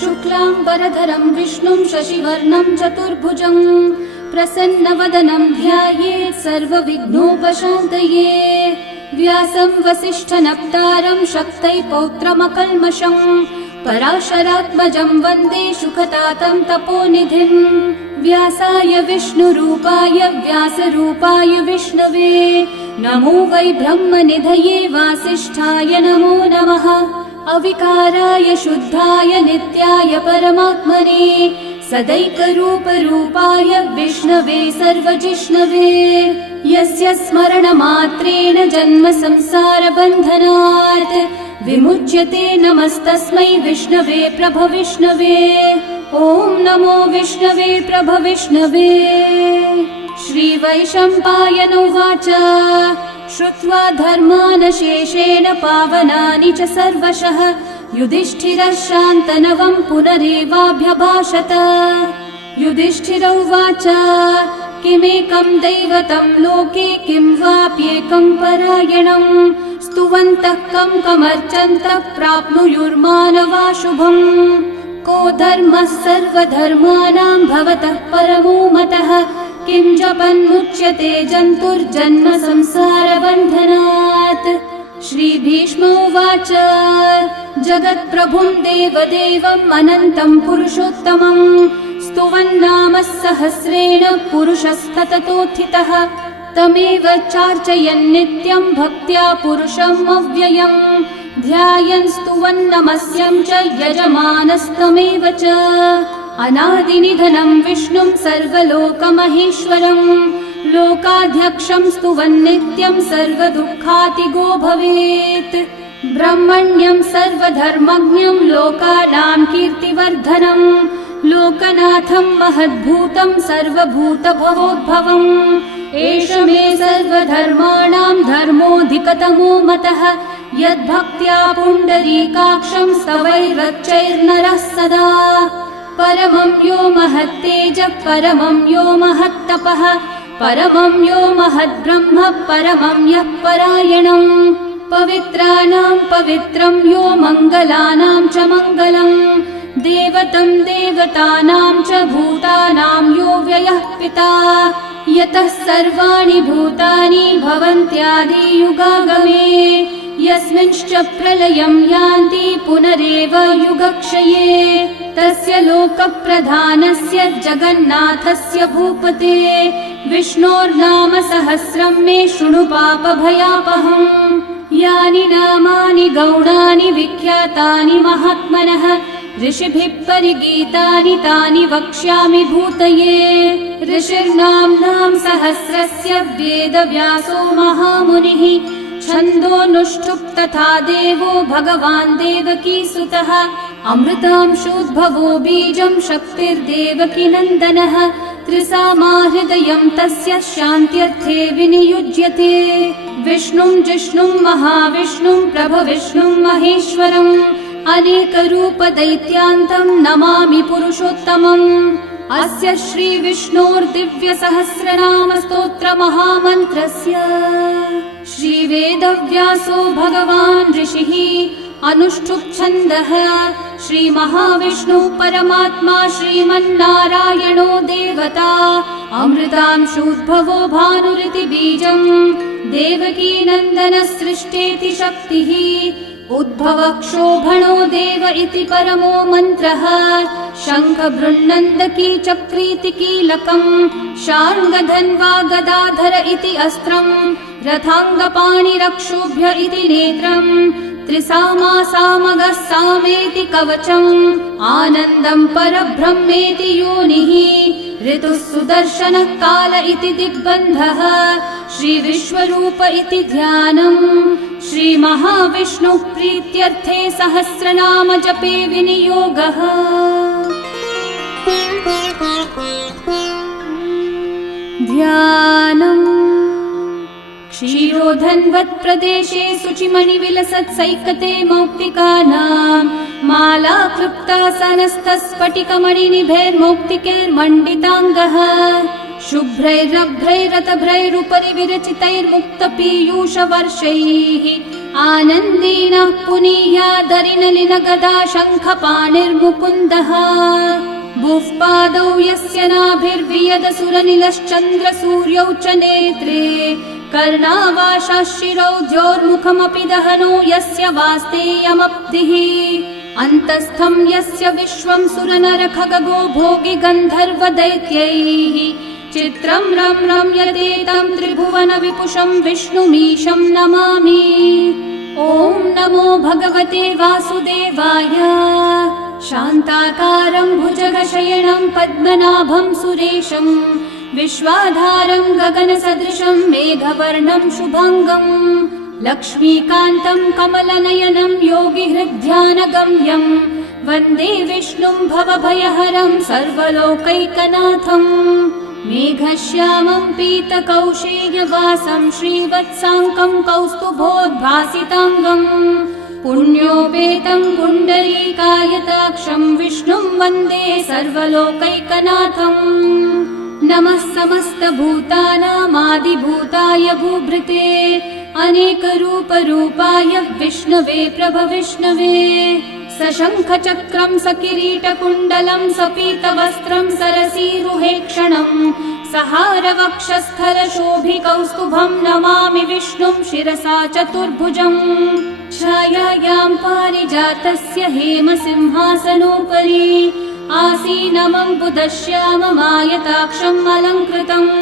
शुक्लांबरधरं विष्णुं शशिवर्णं चतुर्भुजं प्रसन्नवदनं ध्यायेत् सर्वविघ्नोपशान्तये। व्यासं वसिष्ठनप्तारं शक्तै पौत्रमकल्मषं पराशरात्मजं वन्दे शुकतातं तपोनिधिं। व्यासाय विष्णुरूपाय व्यासरूपाय विष्णवे नमो वै ब्रह्मनिधये वासिष्ठाय नमो नमः। अविकाराय शुद्धाय नित्याय परमात्मने सदैकरूपरूपाय विष्णवे सर्वजिष्णवे। यस्य स्मरणमात्रेण जन्म संसारबन्धनात् विमुच्यते नमस्तस्मै विष्णवे प्रभविष्णवे। ॐ नमो विष्णवे प्रभविष्णवे। श्रीवैशम्पायन उवाच श्रुत्वा धर्मानशेषेण पावनानि च सर्वशः युधिष्ठिरः शान्तनवं पुनरेवाभ्यभाषत। युधिष्ठिर उवाच किमेकं दैवतं लोके किं वाप्येकं परायणं स्तुवन्तः कं कमर्चन्तः प्राप्नुयुर्मानवा शुभम्। को धर्मः सर्वधर्माणां भवतः परमो मतः किं जपन्मुच्यते जन्तुर्जन्म संसारबन्धनात्। श्रीभीष्म उवाच जगत्प्रभुं देवदेवम् अनन्तं पुरुषोत्तमं स्तुवन्नाम सहस्रेण पुरुषस्तततोत्थितः तमेव चार्चयन् नित्यं भक्त्या पुरुषम् अव्ययम् ध्यायन् स्तुवन्नमस्यं च यजमानस्तमेव च। अनादिनिधनं विष्णुं सर्वलोकमहेश्वरं लोकाध्यक्षं स्तुवन्नित्यं सर्वदुःखातिगो भवेत्। ब्रह्मण्यं सर्वधर्मज्ञं लोकानां कीर्तिवर्धनं लोकनाथं महद्भूतं सर्वभूतभवोद्भवम्। एष मे सर्वधर्माणां धर्मोऽधिकतमो मतः यद्भक्त्या पुण्डरीकाक्षं स्तवैरर्चैर्नरः सदा। परमं यो महत्तेजः परमं यो महत्तपः परमं यो महद्ब्रह्म परमं यः परायणं। पवित्राणां पवित्रं यो मङ्गलानां च मङ्गलं देवतं देवतानां च भूतानां यो व्ययः पिता यतः सर्वाणि भूतानि भवन्त्यादियुगागमे यस्मिंश्च प्रलयं यान्ति पुनरेव युगक्षये तस्य लोकप्रधानस्य जगन्नाथस्य भूपते विष्णोर्नाम सहस्रं मे शृणु पापभयापहम्। यानि नामानि गौणानि विख्यातानि महात्मनः ऋषिभिः परिगीतानि तानि वक्ष्यामि भूतये। ऋषिर्नाम्नां सहस्रस्य वेदव्यासो महामुनिः छन्दोऽनुष्ठुप् तथा देवो भगवान् देवकीसुतः अमृतांशोद्भवो बीजं शक्तिर्देवकी नन्दनः त्रिसामा हृदयं तस्य शान्त्यर्थे विनियुज्यते। विष्णुं जिष्णुं महाविष्णुं प्रभविष्णुं महेश्वरम् अनेकरूपदैत्यान्तं नमामि पुरुषोत्तमम्। अस्य श्रीविष्णोर्दिव्यसहस्रनामस्तोत्रमहामन्त्रस्य श्रीवेदव्यासो भगवान् ऋषिः अनुष्ठुप्-छन्दः श्रीमहाविष्णुः परमात्मा श्रीमन्नारायणो देवता अमृतांशोद्भवो भानुरिति बीजम् देवकी नन्दनः सृष्टेति शक्तिः उद्भवक्षोभणो देव इति परमो मन्त्रः शङ्ख बृन्नन्दकी चक्रीति कीलकम् शार्ङ्गधन्वा गदाधर इति अस्त्रम् रथाङ्गपाणिरक्षोभ्य इति नेत्रम् त्रिसामा सामगः सामेति कवचम् आनन्दं परब्रह्मेति योनिः ऋतुः सुदर्शनः काल इति दिग्बन्धः श्रीविश्वरूप इति ध्यानम् श्रीमहाविष्णुः प्रीत्यर्थे सहस्रनाम जपे विनियोगः। ध्यानम् क्षीरोधन्वत्प्रदेशे शुचिमणिविलसत्सैकते मौक्तिकानां माला क्लृप्तासनस्थस्फटिकमणिनिभैर्मौक्तिकैर्मण्डिताङ्गः शुभ्रैरभ्रैरतभ्रैरुपरि विरचितैर्मुक्तपीयूषवर्षैः आनन्देन पुनीयादरिनलिनगदा शङ्खपाणिर्मुकुन्दः भुःपादौ यस्य नाभिर्वियदसुरनिलश्चन्द्रसूर्यौ च नेत्रे कर्णावाशाः शिरौ द्योर्मुखमपि दहनो यस्य वास्तेयमब्धिः अन्तस्थं यस्य विश्वं सुरनरखगो भोगि गन्धर्वदैत्यैः चित्रं रम्यते त्रिभुवन विपुषं विष्णुमीशं नमामि। ॐ नमो भगवते वासुदेवाय। शान्ताकारं भुजगशयनं पद्मनाभं सुरेशं विश्वाधारं गगनसदृशं मेघवर्णं शुभाङ्गं लक्ष्मीकान्तं कमलनयनं योगिहृद्ध्यानगम्यं वन्दे विष्णुं भवभयहरं सर्वलोकैकनाथं मेघश्यामं पीतकौशेयवासं श्रीवत्साङ्कं कौस्तुभोद्भासिताङ्गं पुण्योपेतं पुण्डरीकायताक्षं विष्णुं वन्दे सर्वलोकैकनाथम् नमः समस्तभूतानामादिभूताय भूभृते अनेकरूपरूपाय विष्णवे प्रभविष्णवे सशङ्खचक्रं सकिरीटकुण्डलं सपीतवस्त्रं सरसीरुहेक्षणं सहारवक्षस्थलशोभिकौस्तुभं नमामि विष्णुं शिरसा चतुर्भुजम् छायायां पारिजातस्य हेमसिंहासनोपरि आसीनमम्बुदश्याममायताक्षम् अलङ्कृतम्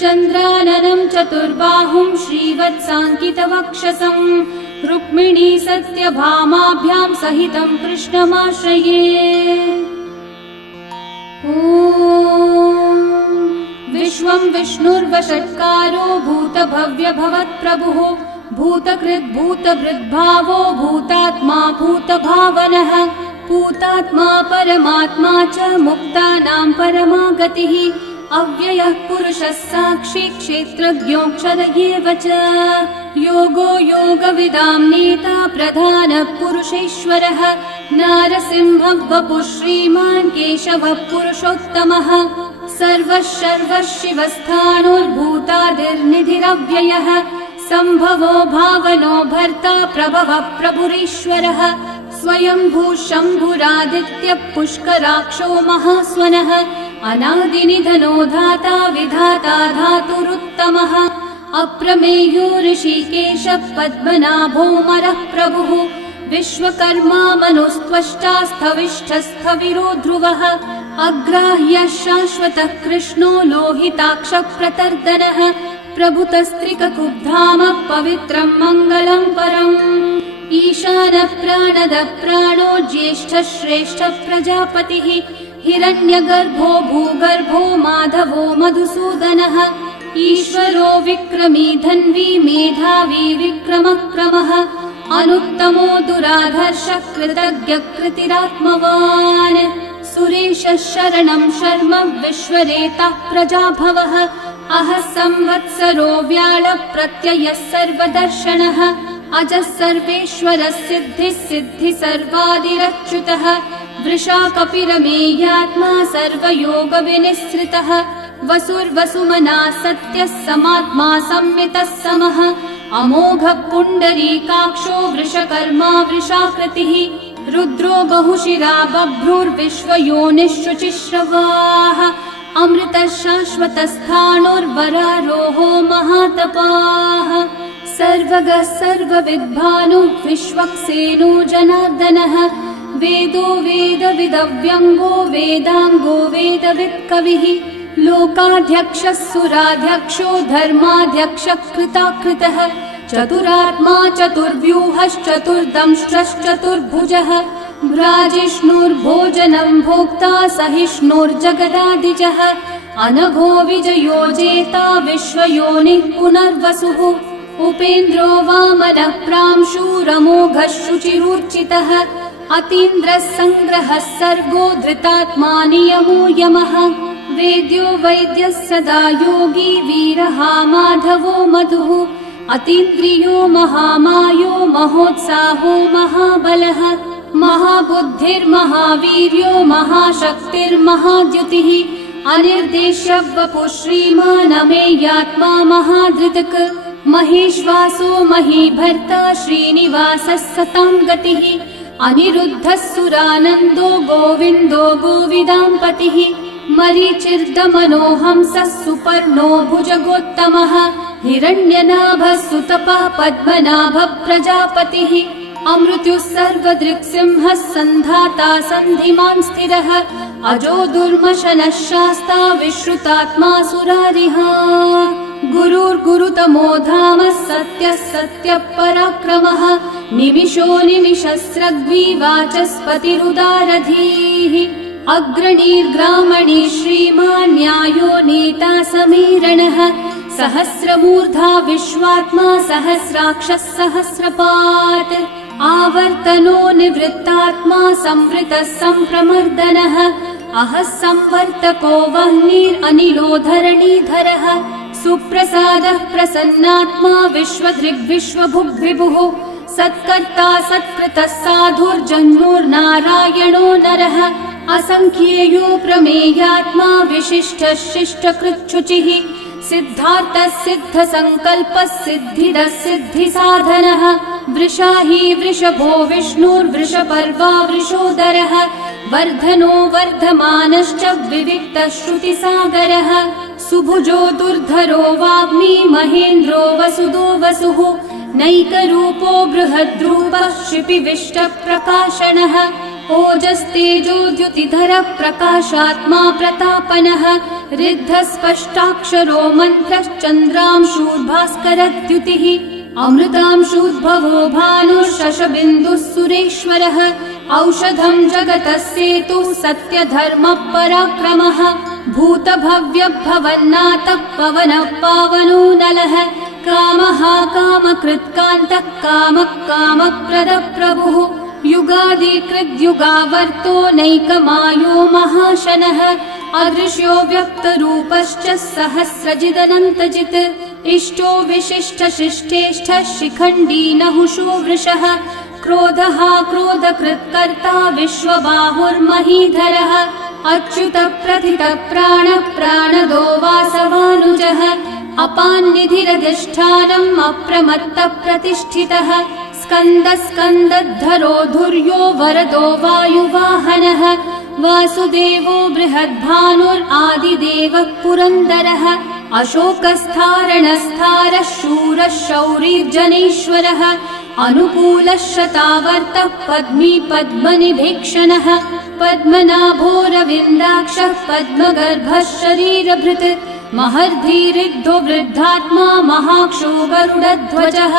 चन्द्राननं चतुर्बाहुं श्रीवत्साङ्कितवक्षसं रुक्मिणी सत्यभामाभ्यां सहितं कृष्णमाश्रये। ॐ विश्वं विष्णुर्वषट्कारो भूतभव्यभवत्प्रभुः भूतकृद्भूतभृद्भावो भूतात्मा भूतभावनः भूतात्मा परमात्मा च मुक्तानां परमागतिः अव्ययः पुरुषः साक्षी क्षेत्रज्ञोऽक्षर एव च योगो योगविदां नेता प्रधानः पुरुषेश्वरः नारसिंहः वपुः श्रीमान् केशवः पुरुषोत्तमः सर्वः शर्वः शिवस्थाणुर्भूतादिर्निधिरव्ययः सम्भवो भावनो भर्ता प्रभवः प्रभुरीश्वरः स्वयंभू शम्भुरादित्यः पुष्कराक्षो महास्वनः अनादिनिधनो धाता विधाता धातुरुत्तमः अप्रमेयो ऋषिकेशः पद्मनाभोऽमरः प्रभुः विश्वकर्मा मनुस्त्वष्टा स्थविष्ठस्थविरो ध्रुवः अग्राह्यः शाश्वतः कृष्णो लोहिताक्षः प्रतर्दनः प्रभुतस्त्रिककुब्धामः पवित्रं मङ्गलं परम् ईशानः प्राणदः प्राणो ज्येष्ठः श्रेष्ठः प्रजापतिः हिरण्यगर्भो भूगर्भो माधवो मधुसूदनः ईश्वरो विक्रमी धन्वी मेधावी विक्रमक्रमः अनुत्तमो दुराधर्षः कृतज्ञः कृतिरात्मवान् सुरेशः शरणं शर्म विश्वरेतः प्रजाभवः अहः संवत्सरो व्याळः प्रत्ययः सर्वदर्शनः अजः सर्वेश्वरः सिद्धिः सिद्धिः सर्वादिरच्युतः वृषा कपिरमेयात्मा सर्वयोगविनिःसृतः वसुर्वसुमना सत्यः समात्मा संमितः समः अमोघः पुण्डरीकाक्षो वृषकर्मा वृषाकृतिः रुद्रो बहुशिरा बभ्रुर्विश्वयोनिःशुचिश्रवाः अमृतः शाश्वतस्थाणुर्वरारोहो महातपाः सर्वगः सर्वविद्भानुः विश्वक्सेनो जनार्दनः वेदो वेदविदव्यङ्गो वेदाङ्गो वेदवित्कविः लोकाध्यक्षः सुराध्यक्षो धर्माध्यक्षः कृताकृतः चतुरात्मा चतुर्व्यूहश्चतुर्दंष्ट्रश्चतुर्भुजः भ्राजिष्णुर्भोजनं भोक्ता सहिष्णुर्जगदादिजः अनघो विजयो जेता विश्वयोनिः पुनर्वसुः उपेन्द्रो वामनः प्रांशुरमोघः शुचिरूर्चितः अतीन्द्रः सङ्ग्रहः सर्गो धृतात्मा नियमो यमः वेद्यो वैद्यः सदा योगी वीरः माधवो मधुः अतीन्द्रियो महामायो महोत्साहो महाबलः महाबुद्धिर्महावीर्यो महाशक्तिर्महाद्युतिः अनिर्देश्य वपुः श्रीमान् अमेयात्मा महाधृतक् महेश्वासो महीभर्ता श्रीनिवासः सतां गतिः अनिरुद्धः सुरानन्दो गोविन्दो गोविदाम्पतिः मरीचिर्दमनोहंसः सुपर्णो भुजगोत्तमः हिरण्यनाभः सुतपः पद्मनाभः प्रजापतिः अमृत्युः सर्वदृक्सिंहः सन्धाता सन्धिमान् स्थिरः अजो दुर्मशनः शास्ता विश्रुतात्मा सुरारिः गुरुर्गुरुतमो धामः सत्यः सत्यः पराक्रमः निमिषो निमिषस्रग्वी वाचस्पतिरुदारधीः अग्रणीर्ग्रामणी श्रीमान् न्यायो नेता समीरणः सहस्रमूर्धा विश्वात्मा सहस्राक्षः सहस्रपात् आवर्तनो निवृत्तात्मा संवृतः सम्प्रमर्दनः अहः संवर्तको वह्निरनिलो धरणीधरः सुप्रसादः प्रसन्नात्मा विश्वदृग्विश्वभुग्विभुः सत्कर्ता सत्कृतः साधुर्जन्मोर्नारायणो नरः असंख्येयो प्रमेयात्मा विशिष्टः शिष्टकृच्छुचिः सिद्धार्थः सिद्धसङ्कल्पः सिद्धिदः सिद्धिसाधनः वृषाही वृषभो विष्णुर्वृषपर्वा वृषोदरः वर्धनो वर्धमानश्च विविक्तः श्रुतिसागरः सुभुजो दुर्धरो वाग्मी महेन्द्रो वसुदो वसुः नैकरूपो बृहद्रूपः क्षिपिविष्टप्रकाशनः ओजस्तेजोद्युतिधरः प्रकाशात्मा प्रतापनः रिद्धस्पष्टाक्षरो मन्त्रश्चन्द्रांशूर्भास्करद्युतिः अमृतांशूद्भवो भानुः सुरेश्वरः औषधं जगतः सेतुः सत्यधर्मः पराक्रमः भूतभव्यभवन्नाथः पवनः पावनो नलः कामः कामकृत्कान्तः कामः कामप्रदः प्रभुः युगादिकृद्युगावर्तो नैकमायो महाशनः अदृश्यो व्यक्तरूपश्च सहस्रजिदनन्तजित् इष्टो विशिष्टशिष्टेष्ठः शिखण्डी नहुषो वृषः क्रोधः क्रोधकृत्कर्ता विश्वबाहुर्महीधरः अच्युतः प्रथितः प्राणः प्राणदो वासवानुजः अपान्निधिरधिष्ठानम् अप्रमत्तः प्रतिष्ठितः स्कन्दस्कन्दद्धरो धुर्यो वरदो वायुवाहनः वासुदेवो बृहद्भानुरादिदेवः पुरन्दरः अशोकस्थारणस्थारः शूरः शौरिर्जनेश्वरः अनुकूलः शतावर्तः पद्मी पद्मनिभीक्षणः पद्मनाभोरविन्दाक्षः पद्मगर्भः शरीरभृत् महर्धिरिद्धो वृद्धात्मा महाक्षो गरुडध्वजः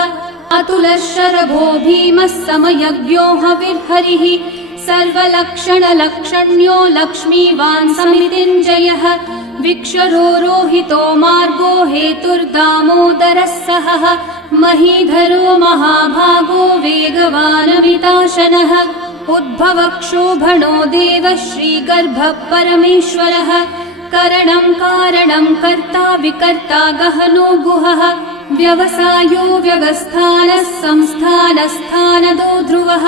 अतुलः शरभो भीमः समयज्ञो हविर्हरिः सर्वलक्षणलक्षण्यो लक्ष्मीवान् समितिञ्जयः विक्षरो रोहितो मार्गो हेतुर्दामोदरः सहः महीधरो महाभागो वेगवानमिताशनः उद्भवक्षोभणो देवः श्रीगर्भः परमेश्वरः करणं कारणं कर्ता विकर्ता गहनो गुहः व्यवसायो व्यवस्थानः संस्थानस्थानदो ध्रुवः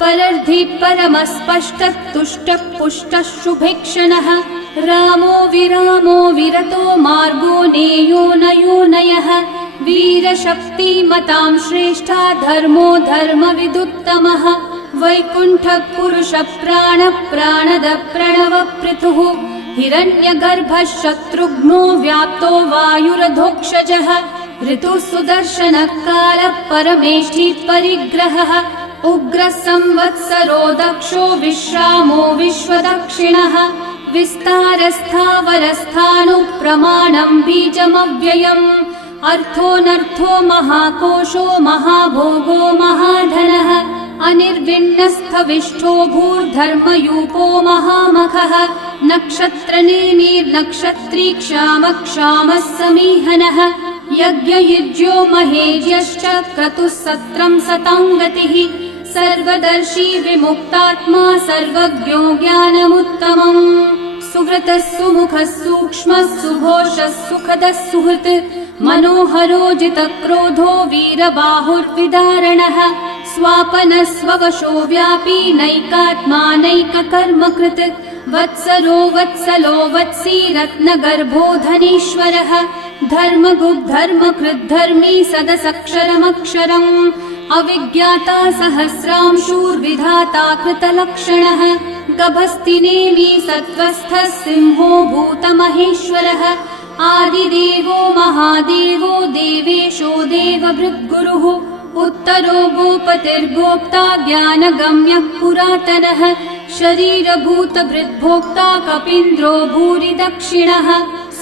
परर्धि परमस्पष्टः तुष्टः पुष्टः शुभेक्षणः रामो विरामो विरतो मार्गो नेयो नयो नयः वीरशक्तिमतां श्रेष्ठा धर्मो धर्मविदुत्तमः वैकुण्ठः पुरुषः प्राणः प्राणदः प्रणवपृथुः हिरण्यगर्भः शत्रुघ्नो व्याप्तो वायुरधोक्षजः ऋतुः सुदर्शनः कालः परमेष्ठी परिग्रहः उग्रः संवत्सरो दक्षो विश्रामो विश्वदक्षिणः विस्तारस्थावरस्थाणु प्रमाणं बीजमव्ययम् अर्थोऽनर्थो महाकोशो महाभोगो महाधनः अनिर्विण्णस्थविष्ठो भूर्धर्मयूपो महामखः नक्षत्रनेमिर्नक्षत्री क्षामः समीहनः यज्ञयुज्यो महेज्यश्च क्रतुः सत्रं सताङ्गतिः सर्वदर्शी विमुक्तात्मा सर्वज्ञो ज्ञानमुत्तमम् सुहृतः सुमुखः सूक्ष्मः सुघोषः सुखदः सुहृत् मनोहरो जितक्रोधो वीरबाहुर्विदारणः स्वापनः स्ववशो व्यापी नैकात्मा नैककर्मकृत् वत्सरो वत्सलो वत्सी रत्नगर्भो धनीश्वरः धर्मगुग्धर्मकृद्धर्मी सदसक्षरमक्षरम् अविज्ञाता सहस्रांशूर्विधाता कृतलक्षणः गभस्तिनेमि सत्त्वस्थः सिंहो भूतमहेश्वरः आदिदेवो महादेवो देवेशो देवभृद्गुरुः उत्तरो गोपतिर्गोप्ता ज्ञानगम्यः पुरातनः शरीरभूतभृद्भोक्ता कपीन्द्रो भूरि दक्षिणः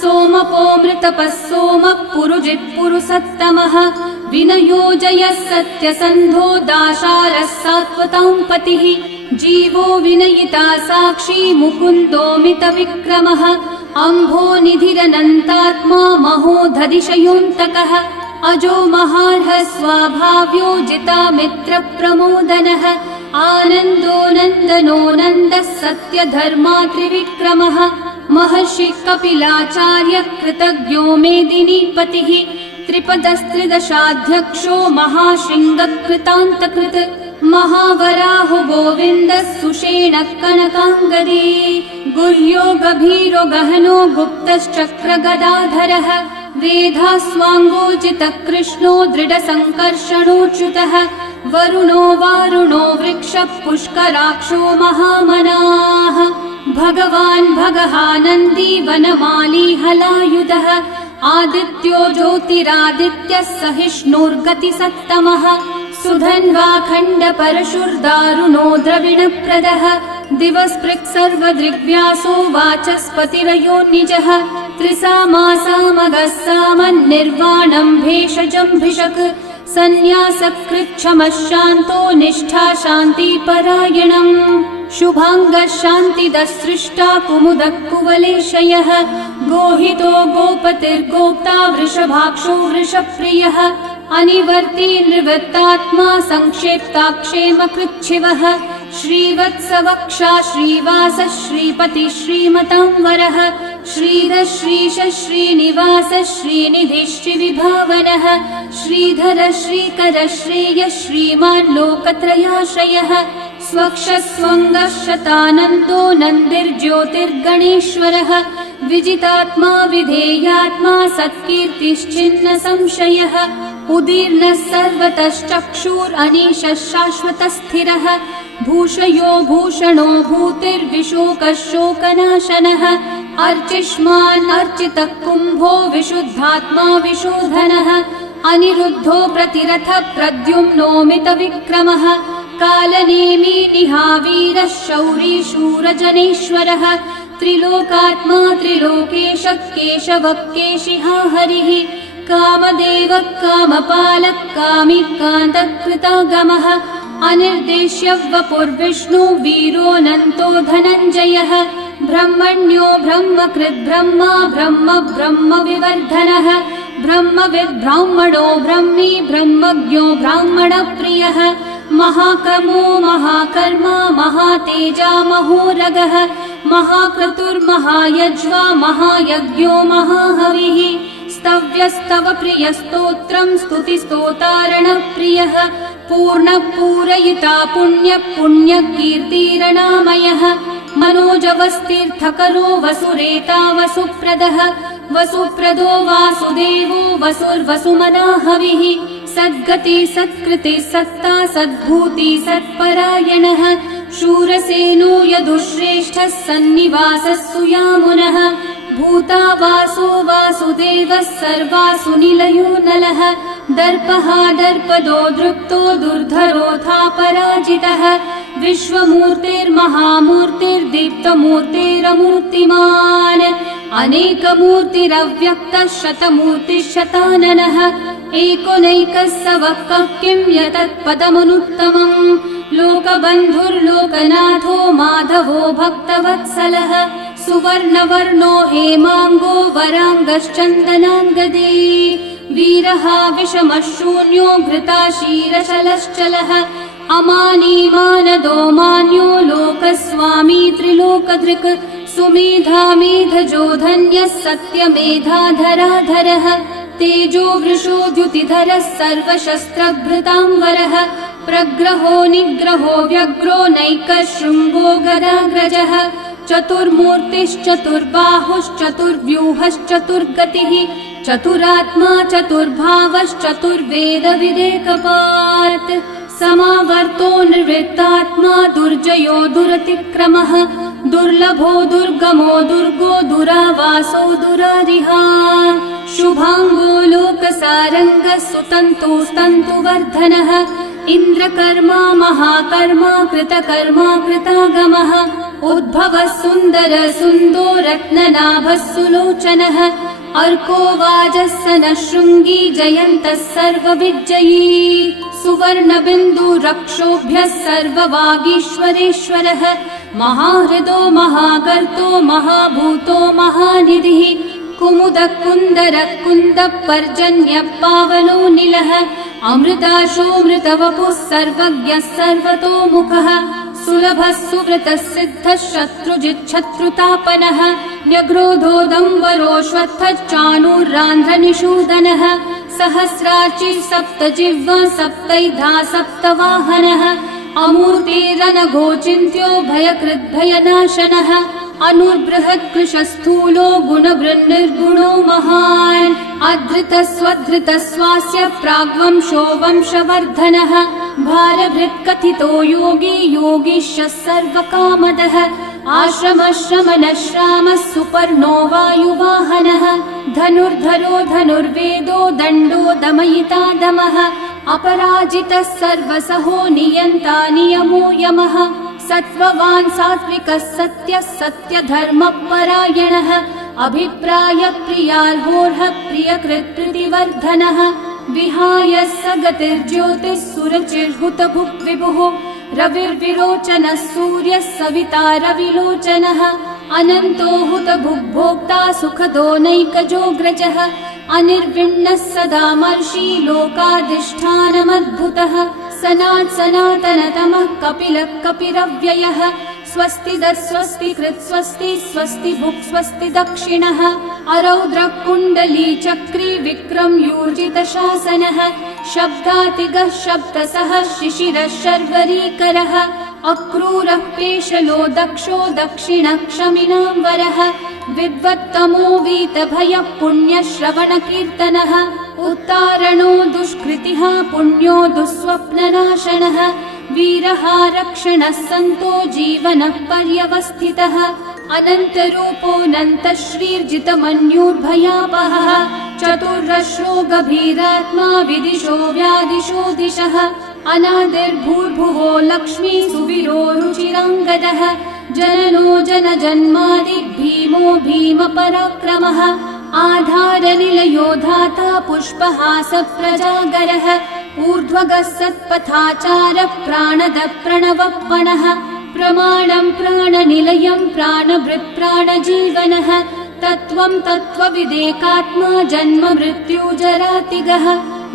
सोमपो मृतपः सोमः पुरुजित्पुरुसत्तमः विनयोजयः सत्यसन्धो दाशारः सात्वतां पतिः जीवो विनयिता साक्षी मुकुन्दोमितविक्रमः अम्भो निधिरनन्तात्मा महोदधिशयोऽन्तकः अजो महार्हः स्वाभाव्यो जिता मित्रप्रमोदनः आनन्दो नन्दनो नन्दः सत्यधर्मा त्रिविक्रमः महर्षि कपिलाचार्य कृतज्ञो मेदिनीपतिः त्रिपदस्त्रिदशाध्यक्षो महाशृङ्गकृतान्तकृत् महावराहो गोविन्दः सुषेणः कनकाङ्गदी गुह्यो गभीरो गहनो गुप्तश्चक्रगदाधरः वेधास्वाङ्गोजितः कृष्णो दृढसङ्कर्षणोच्युतः वरुणो वारुणो वृक्षः पुष्कराक्षो महामनाः भगवान् भगहानन्दी वनमाली हलायुधः आदित्यो ज्योतिरादित्यः सहिष्णुर्गतिसत्तमः सुधन्वा खण्डपरशुर्दारुणो द्रविणप्रदः दिवस्पृक् सर्वदृग्व्यासो वाचस्पतिरयो निजः त्रिसामासामगः सामन्निर्वाणं भेषजम्भिषक् सन्न्यासकृच्छमः शान्तो निष्ठा शान्तिपरायणम् शुभाङ्गः शान्तिदः सृष्टा कुमुदः कुवलेशयः गोहितो गोपतिर्गोप्ता वृषभाक्षो वृषप्रियः अनिवर्ती निवृत्तात्मा संक्षेप्ताक्षेमकृच्छिवः श्रीवत्सवक्षा श्रीवास श्रीपति श्रीमतांवरः श्रीधर श्रीश श्रीनिवास श्रीनिधि श्रीविभावनः श्रीधर श्रीकर श्रेय श्रीमान् लोकत्रयाश्रयः स्वक्षस्वङ्गः शतानन्दो नन्दिर्ज्योतिर्गणेश्वरः विजितात्मा विधेयात्मा सत्कीर्तिश्चिन्न संशयः उदीर्णः सर्वतश्चक्षुरनीशः शाश्वतस्थिरः भूषयो भूषणो भूतिर्विशोकः शोकनाशनः अर्चिष्मान् अर्चितः कुम्भो विशुद्धात्मा विशोधनः अनिरुद्धो प्रतिरथः प्रद्युम्नोमितविक्रमः कालनेमी निहावीरः शौरी शूरजनेश्वरः त्रिलोकात्मा त्रिलोकेशः केशवः केशिहा हरिः कामदेवः कामपालः कामी कान्तः कृतागमः अनिर्देश्य वपुर्विष्णु वीरोऽनन्तो धनञ्जयः ब्रह्मण्यो ब्रह्मकृद् ब्रह्मा ब्रह्म ब्रह्म विवर्धनः ब्रह्मविद् ब्राह्मणो ब्रह्मी ब्रह्मज्ञो ब्राह्मणप्रियः महाकर्मो महाकर्मा महातेजा महोरगः महाक्रतुर्महायज्वा महायज्ञो महाहविः स्तव्यस्तव प्रियस्तोत्रं स्तुतिस्तोतारणप्रियः पूर्णपूरयिता पुण्यकीर्तिरणामयः मनोजवस्तीर्थकरो वसुरेता वसुप्रदः वसुप्रदो वासुदेवो वसुर्वसुमनाहविः सद्गति सत्कृति सत्ता सद्भूति सत्परायणः शूरसेनो यदुश्रेष्ठः सन्निवासः सुयामुनः भूता वासो वासुदेवः सर्वासु निलयो नलः दर्पः दर्पदो दृप्तो दुर्धरोऽथा पराजितः विश्वमूर्तिर्महामूर्तिर्दीप्तमूर्तिरमूर्तिमान् अनेकमूर्तिरव्यक्तः शतमूर्तिशताननः एकोनैकः स वः किं यतत्पदमनुत्तमम् लोकबन्धुर्लोकनाथो माधवो भक्तवत्सलः सुवर्णवर्णो हेमाङ्गो वराङ्गश्चन्दनाङ्गदे वीरः विषमः शून्यो घृताशीरशलश्चलः अमानी मानदो मान्यो लोकस्वामी त्रिलोकधृक् सुमेधामेधजो धन्यः सत्यमेधाधराधरः तेजो वृषो द्युतिधरः सर्वशस्त्रभृताम्बरः प्रग्रहो निग्रहो व्यग्रो नैकः शृङ्गो गदाग्रजः चतुर्मूर्तिश्चतुर्बाहुश्चतुर्व्यूहश्चतुर्गतिः चतुरात्मा चतुर्भावश्चतुर्वेदविदेकपात् समावर्तो निर्वृत्तात्मा दुर्जयो दुरतिक्रमः दुर्लभो दुर्गमो दुर्गो दुरावासो दुरारिहा शुभाङ्गो लोकसारङ्गः सुतन्तुस्तन्तुवर्धनः इन्द्रकर्मा महाकर्मा कृतकर्मा कृतागमः उद्भवः सुन्दर सुन्दो रत्ननाभः सुलोचनः अर्को वाजस्सनः शृङ्गी जयन्तः सर्वविजयी सुवर्णबिन्दुरक्षोभ्यः सर्ववागीश्वरेश्वरः महाहृदो महाकर्तो महाभूतो महानिधिः कुमुदः कुन्दरः कुन्दः पर्जन्यः पावनो निलः अमृताशोऽमृतवपुः सर्वज्ञः सर्वतोमुखः सुलभः सुव्रतः सिद्धः शत्रुजिच्छत्रुतापनः न्यग्रोधोदंवरोऽश्वत्थः चाणूरान्ध्रनिषूदनः सहस्रार्ची सप्तजिह्वा सप्तैधा सप्तवाहनः अमूर्तिरनघोचिन्त्यो भयकृद्भयनाशनः अनुर्बृहत्कृशस्थूलो गुणवृन्निर्गुणो महान् अधृतस्वधृतस्वास्य प्राग्वंशो वंशवर्धनः भारभृत्कथितो योगी योगीशः सर्वकामदः आश्रमश्रमणश्रामः सुपर्णो वायुवाहनः धनुर्धरो धनुर्वेदो दण्डो दमयिता दमः अपराजितः सर्वसहो नियन्ता नियमो यमः सत्त्ववान् सात्विकः सत्यः सत्यधर्मपरायणः अभिप्रायप्रियार्होर्हः प्रियकृत्प्रीतिवर्धनः विहाय स गतिर्ज्योतिः सुरचिर्हुतभुक् विभुः रविर्विरोचनः सूर्यः सविता रविलोचनः अनन्तो हुतभुग्भोक्ता सुखदो नैकजोऽग्रजः अनिर्विण्णः सदा मर्षि लोकाधिष्ठानमद्भुतः सनातनतमः कपिलः कपिरव्ययः स्वस्तिदः स्वस्तिकृत् स्वस्ति स्वस्ति भुक् स्वस्ति दक्षिणः अरौद्रः कुण्डली चक्री विक्रमयूर्जितशासनः शब्दातिगः शब्दसः शिशिरः शर्वरीकरः अक्रूरः पेशलो दक्षो दक्षिणः क्षमिनाम्बरः विद्वत्तमो वीतभयः पुण्यश्रवणकीर्तनः उत्तारणो दुष्कृतिः पुण्यो दुःस्वप्ननाशनः वीरः रक्षणः सन्तो जीवनः पर्यवस्थितः अनन्तरूपोऽनन्तश्रीर्जितमन्युर्भयापहः चतुर्रश्रो गभीरात्मा विदिशो व्यादिशो दिशः अनादिर्भूर्भुवो लक्ष्मी सुवीरो रुचिराङ्गदः जननो जनजन्मादि भीमो भीमपराक्रमः आधारनिलयो धाता पुष्पहास प्रजागरः ऊर्ध्वगः सत्पथाचारः प्राणदः प्रणवपणः प्रमाणं प्राणनिलयं प्राणभृत् प्राणजीवनः तत्त्वं तत्त्वविदेकात्मा जन्म मृत्युजरातिगः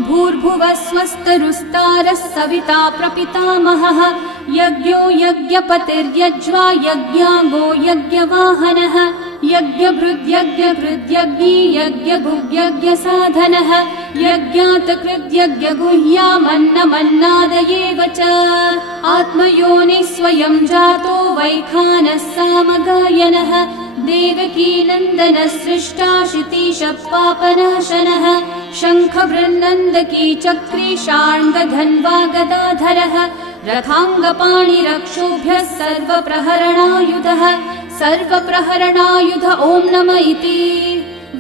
भूर्भुवः स्वस्तरुस्तारः सविता प्रपितामहः यज्ञो यज्ञपतिर्यज्वा यज्ञाङ्गो यज्ञवाहनः यज्ञभृद्यज्ञकृद्यज्ञी यज्ञभुग्यज्ञसाधनः यज्ञातकृद्यज्ञगुह्यामन्नमन्नादयेव च आत्मयोनिः स्वयं जातो वैखानः सामगायनः देवकीनन्दनः सृष्टा शितीशः पापनाशनः शङ्खबृन्नन्दकी चक्री शार्ङ्गधन्वा गदाधरः रथाङ्गपाणिरक्षोभ्यः सर्वप्रहरणायुधः सर्वप्रहरणायुध ॐ नम इति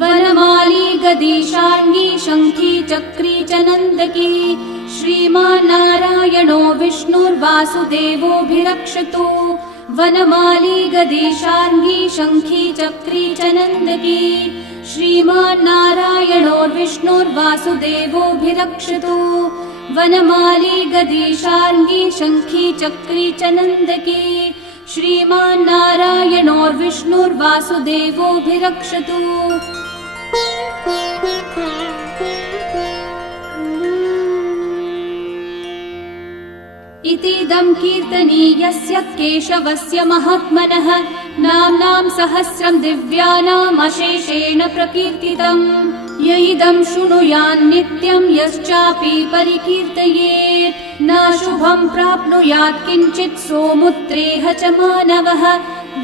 वनमाली गदी शार्ङ्गी शङ्खी चक्री च नन्दकी श्रीमान्नारायणो विष्णुर्वासुदेवोऽभिरक्षतु वनमाली गदी शार्ङ्गी शङ्खी चक्री च नन्दकी श्रीमान्नारायणो विष्णुर्वासुदेवोऽभिरक्षतु वनमाली गदी शार्ङ्गी शङ्खी चक्री च नन्दकी श्रीमान्नारायणो विष्णुर्वासुदेवोऽभिरक्षतु इतीदं कीर्तनीयस्य केशवस्य महात्मनः नाम्नां सहस्रं दिव्यानामशेषेण प्रकीर्तितम्। य इदं शृणुयान् नित्यं यश्चापि परिकीर्तयेत् नाशुभं प्राप्नुयात् किञ्चित् सोमुत्रेह च मानवः।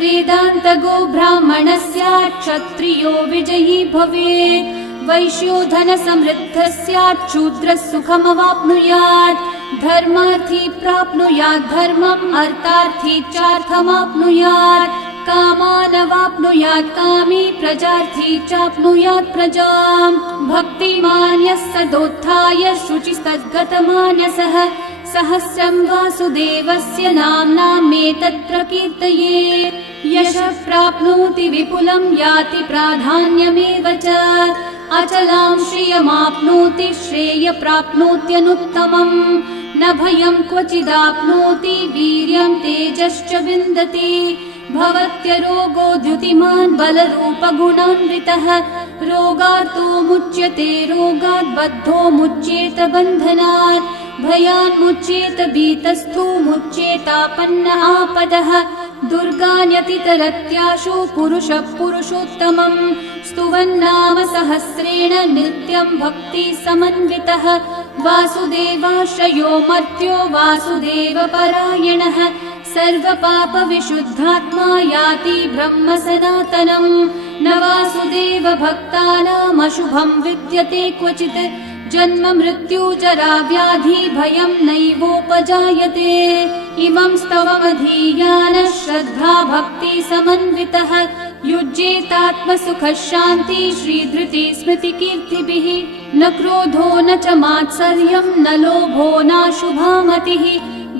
वेदान्तगो ब्राह्मणः स्यात् क्षत्रियो विजयी भवेत् वैश्यो धनसमृद्धः स्यात् शूद्रः सुखमवाप्नुयात् धर्मार्थी प्राप्नुयात् धर्मम् अर्थार्थी चार्थमाप्नुयात् कामानवाप्नुयात् कामी प्रजार्थी चाप्नुयात् प्रजाम्। भक्तिमान् यः सदोत्थाय शुचिस्तद्गतमानसः सहस्रं वासुदेवस्य नाम्नामेतत् प्रकीर्तयेत्। यशः प्राप्नोति विपुलं याति प्राधान्यमेव च अचलां श्रियमाप्नोति श्रेय प्राप्नोत्यनुत्तमम्। न भयं क्वचिदाप्नोति वीर्यं तेजश्च विन्दति भवत्यरोगो द्युतिमान् बलरूपगुणान्वितः। रोगार्तो मुच्यते रोगात् बद्धो मुच्येत बन्धनात् भयान्मुच्येत भीतस्थो मुच्येतापन्न आपदः। दुर्गान्यतितरत्याशु पुरुषः पुरुषोत्तमम् स्तुवन्नाम सहस्रेण नित्यं भक्ति समन्वितः। वासुदेवाश्रयो मर्त्यो वासुदेवपरायणः सर्वपापविशुद्धात्मा याति ब्रह्म सनातनम्। न वासुदेव भक्तानामशुभं विद्यते क्वचित् जन्म मृत्यु जरा व्याधि भयं नैवोपजायते। इमं स्तवमधीयानः श्रद्धा भक्ति समन्वितः युज्येतात्मसुखः शान्ति श्रीधृति स्मृति कीर्तिभिः। न क्रोधो न च मात्सर्यं न लोभो नाशुभा मतिः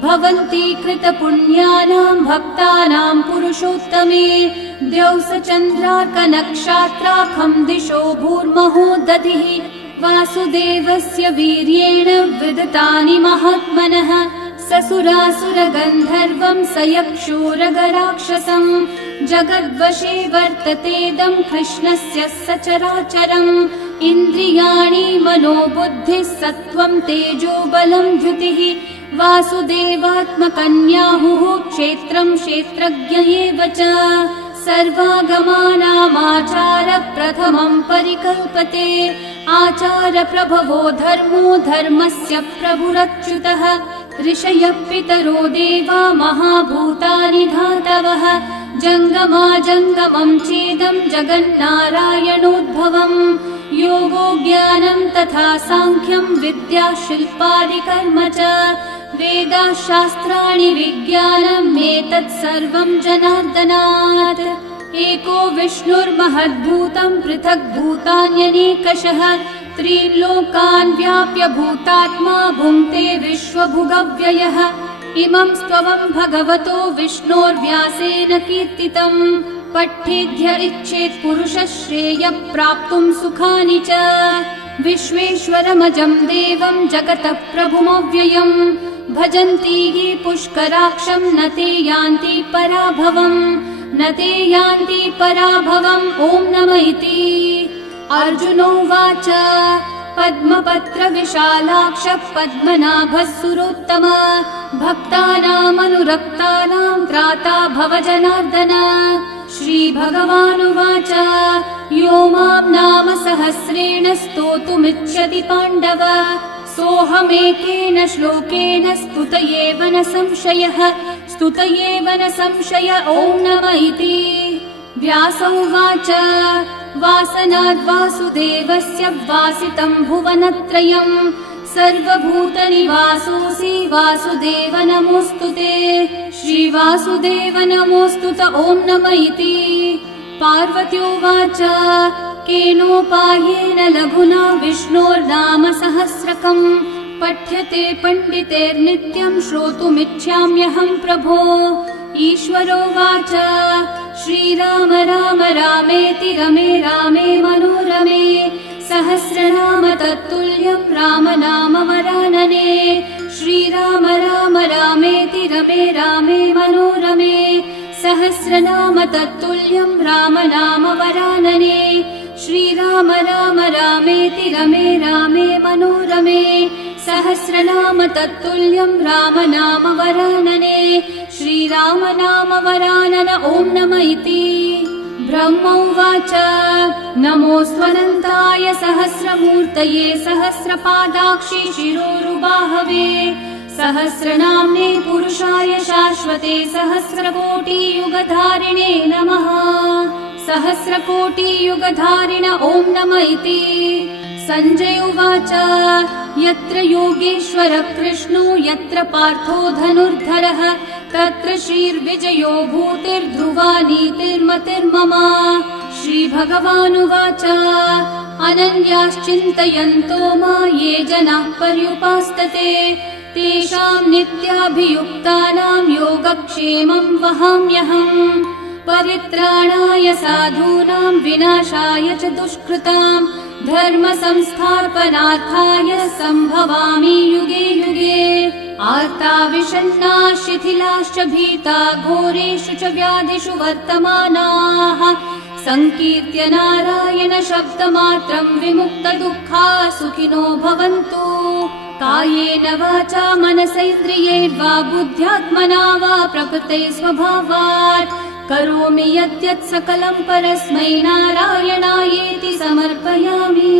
भवन्ति कृतपुण्यानां भक्तानां पुरुषोत्तमे। द्यौस चन्द्रार्कनक्षत्राखं दिशो भूर्महोदधिः वासुदेवस्य वीर्येण विदतानि महात्मनः। ससुरासुरगन्धर्वं स यक्षोरगराक्षसम् जगद्वशे वर्ततेदं कृष्णस्य सचराचरम्। इन्द्रियाणि मनोबुद्धिः सत्त्वं तेजो बलं द्युतिः वासुदेवात्मकन्याहुः क्षेत्रं क्षेत्रज्ञ एव च। सर्वागमानामाचार प्रथमं परिकल्पते आचार प्रभवो धर्मो धर्मस्य प्रभुरच्युतः। ऋषयः पितरो देवा महाभूतानि धातवः जङ्गमाजङ्गमं चेदं जगन्नारायणोद्भवम्। योगो ज्ञानं तथा साङ्ख्यं विद्या शिल्पादिकर्म च वेदाः शास्त्राणि विज्ञानमेतत् सर्वं जनार्दनात्। एको विष्णुर्महद्भूतं पृथग्भूतान्यनेकशः त्रीन् लोकान् व्याप्य भूतात्मा भुङ्क्ते विश्वभुगव्ययः। इमं स्तवं भगवतो विष्णोर्व्यासेन कीर्तितम् पठेद्य इच्छेत् पुरुषः श्रेयः प्राप्तुं सुखानि च। विश्वेश्वरमजं देवं जगतः प्रभुमव्ययम् भजन्ति ये पुष्कराक्षं न ते यान्ति पराभवम् न ते यान्ति पराभवम्। ॐ नमः इति। अर्जुनोवाच पद्मपत्र विशालाक्ष पद्मनाभः सुरोत्तम भक्तानामनुरक्तानां त्राता भव जनार्दन। श्रीभगवानुवाच यो मां नाम सहस्रेण स्तोतुमिच्छति पाण्डव सोऽहमेकेन श्लोकेन स्तुत एव न संशयः स्तुत एव न संशय। ॐ नमः इति। व्यास उवाच वासनाद् वासुदेवस्य वासितं भुवनत्रयं सर्वभूतनिवासोऽसि वासुदेव नमोऽस्तुते। श्रीवासुदेव नमोऽस्तुत। ॐ नमः इति। पार्वत्योवाच केनोपायेन लघुना विष्णोर्नाम सहस्रकम् पठ्यते पण्डितेर्नित्यं श्रोतुमिच्छाम्यहं प्रभो। ईश्वरोवाच श्रीराम राम रामेति रमे रामे मनोरमे सहस्रनाम तत्तुल्यं राम नाम वरानने। श्रीराम राम रामेति रमे रामे मनोरमे सहस्रनाम तत्तुल्यं राम नाम वरानने। श्रीराम राम रामेति रमे रामे मनोरमे सहस्रनाम तत्तुल्यं रामनाम वरानने श्रीरामनाम वरानन ॐ नम इति ब्रह्म उवाच नमोऽस्त्वनन्ताय सहस्रमूर्तये सहस्रपादाक्षि शिरोरुबाहवे सहस्रनाम्ने पुरुषाय शाश्वते सहस्रकोटियुगधारिणे नमः सहस्रकोटियुगधारिण ॐ नम इति सञ्जय उवाच यत्र योगेश्वरः कृष्णो यत्र पार्थो धनुर्धरः तत्र श्रीर्विजयो भूतिर्ध्रुवा नीतिर्मतिर्मम श्रीभगवानुवाच अनन्याश्चिन्तयन्तो मा ये जनाः पर्युपासते तेषां नित्याभियुक्तानां योगक्षेमं वहाम्यहम् परित्राणाय साधूनां विनाशाय च दुष्कृतां धर्म संस्थापनार्थाय सम्भवामि युगे युगे आर्ता विषण्णा शिथिलाश्च भीता घोरेषु च व्याधिषु वर्तमानाः संकीर्त्य नारायण शब्दमात्रं विमुक्तदुःखा सुखिनो भवन्तु कायेन वाचा मनसैन्द्रियैर्वा बुद्ध्यात्मना वा प्रकृते स्वभावात् करोमि यद्यत् सकलं परस्मै नारायणायेति समर्पयामि।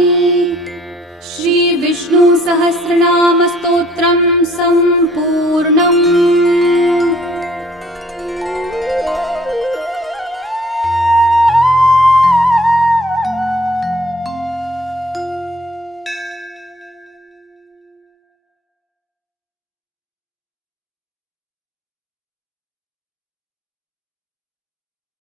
श्री विष्णु सहस्रनाम स्तोत्रं सम्पूर्णम्।